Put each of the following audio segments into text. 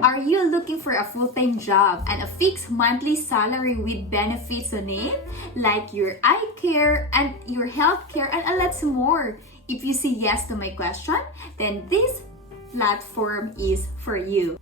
Are you looking for a full-time job and a fixed monthly salary with benefits on it? Like your eye care and your health care and a lot more. If you say yes to my question, then this platform is for you.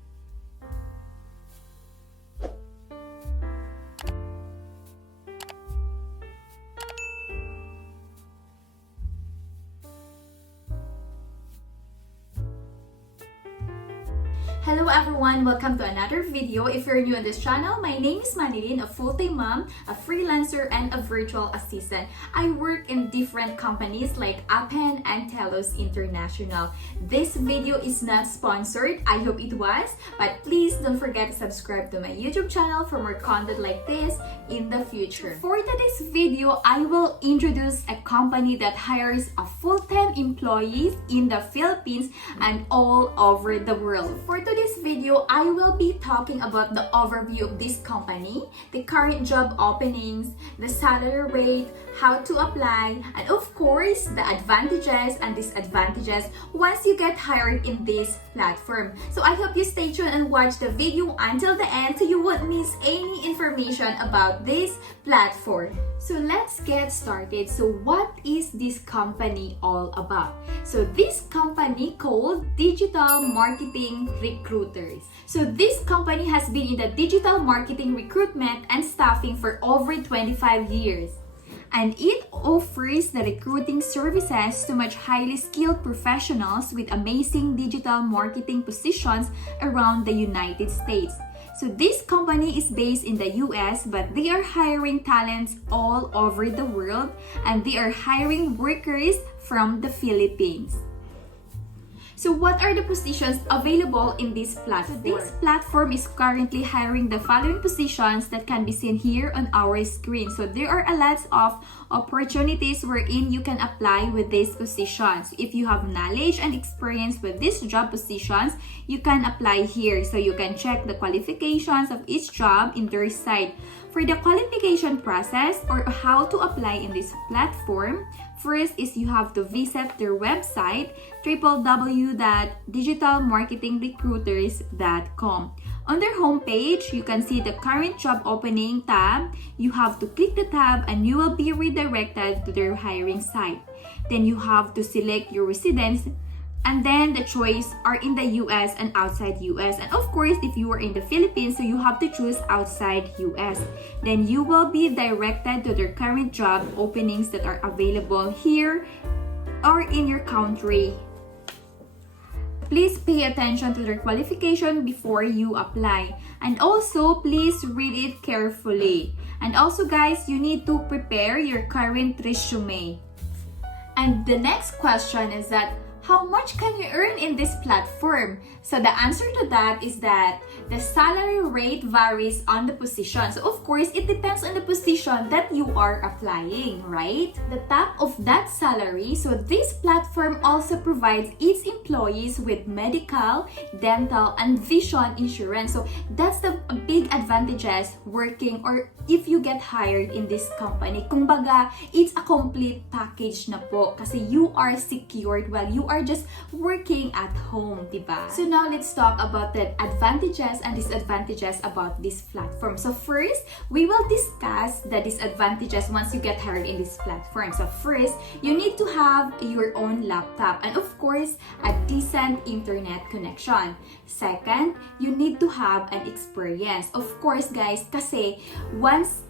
Hello everyone! Welcome to another video. If you're new on this channel, my name is Manilin, a full-time mom, a freelancer, and a virtual assistant. I work in different companies like Appen and Telos International. This video is not sponsored. I hope it was, but please don't forget to subscribe to my YouTube channel for more content like this in the future. For today's video, I will introduce a company that hires a full-time employees in the Philippines and all over the world. For today's video, I will be talking about the overview of this company, the current job openings, the salary rate, how to apply, and of course, the advantages and disadvantages once you get hired in this platform. So I hope you stay tuned and watch the video until the end so you won't miss any information about this platform. So let's get started. So what is this company all about? So this company called Digital Marketing Recruiters. So this company has been in the digital marketing recruitment and staffing for over 25 years. And it offers the recruiting services to much highly skilled professionals with amazing digital marketing positions around the United States. So this company is based in the US, but they are hiring talents all over the world, and they are hiring workers from the Philippines. So what are the positions available in this platform? So this platform is currently hiring the following positions that can be seen here on our screen. So there are a lot of opportunities wherein you can apply with these positions. If you have knowledge and experience with these job positions, you can apply here. So you can check the qualifications of each job in their site. For the qualification process or how to apply in this platform, first is you have to visit their website, www.digitalmarketingrecruiters.com. On their homepage, you can see the current job opening tab. You have to click the tab and you will be redirected to their hiring site. Then you have to select your residence, and then the choice are in the US and outside US. And of course, if you are in the Philippines, so you have to choose outside US. Then you will be directed to their current job openings that are available here or in your country. Please pay attention to their qualification before you apply. And also, please read it carefully. And also guys, you need to prepare your current resume. And the next question is that, how much can you earn in this platform? So the answer to that is that the salary rate varies on the position. So of course, it depends on the position that you are applying, right? The top of that salary, so this platform also provides its employees with medical, dental, and vision insurance. So that's the big advantages working or if you get hired in this company. Kumbaga, it's a complete package na po kasi you are secured while you are just working at home, diba? So now let's talk about the advantages and disadvantages about this platform. So first, we will discuss the disadvantages once you get hired in this platform. So first, you need to have your own laptop and of course, a decent internet connection. Second, you need to have an experience. Of course, guys, kasi once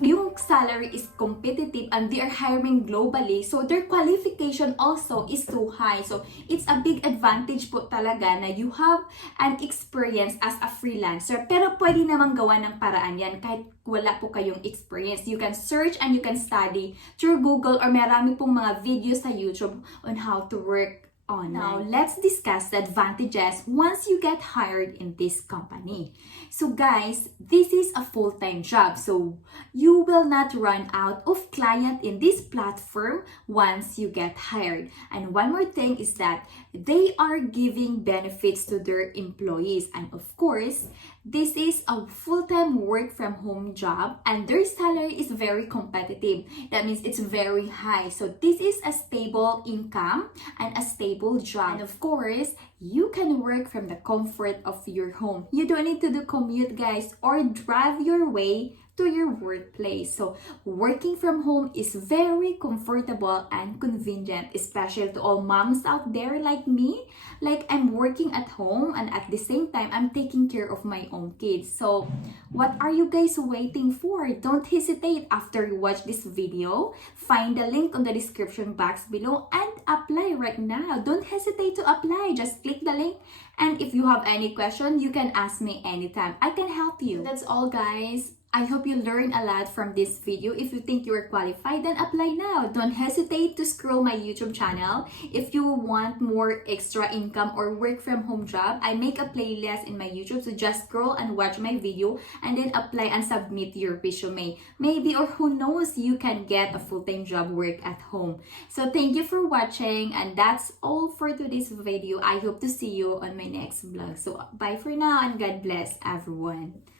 yung salary is competitive and they are hiring globally, so their qualification also is so high. So it's a big advantage po talaga na you have an experience as a freelancer. Pero pwede namang gawa ng paraan yan kahit wala po kayong experience. You can search and you can study through Google or marami pong mga videos sa YouTube on how to work online. Now, let's discuss the advantages once you get hired in this company. So guys, this is a full-time job. So you will not run out of client in this platform once you get hired. And one more thing is that they are giving benefits to their employees. And of course, this is a full-time work from home job and their salary is very competitive. That means it's very high. So this is a stable income and a stable stable job. And of course, you can work from the comfort of your home. You don't need to do commute, guys, or drive your way to your workplace. So working from home is very comfortable and convenient, especially to all moms out there like me. Like, I'm working at home and at the same time I'm taking care of my own kids. So what are you guys waiting for? Don't hesitate after you watch this video. Find the link on the description box below and apply right now. Don't hesitate to apply. Just click the link, and if you have any question, you can ask me anytime. I can help you. That's all, guys. I hope you learned a lot from this video. If you think you are qualified, then apply now. Don't hesitate to scroll my YouTube channel. If you want more extra income or work from home job, I make a playlist in my YouTube. So just scroll and watch my video and then apply and submit your resume. Maybe, or who knows, you can get a full-time job work at home. So thank you for watching, and that's all for today's video. I hope to see you on my next vlog. So bye for now, and God bless everyone.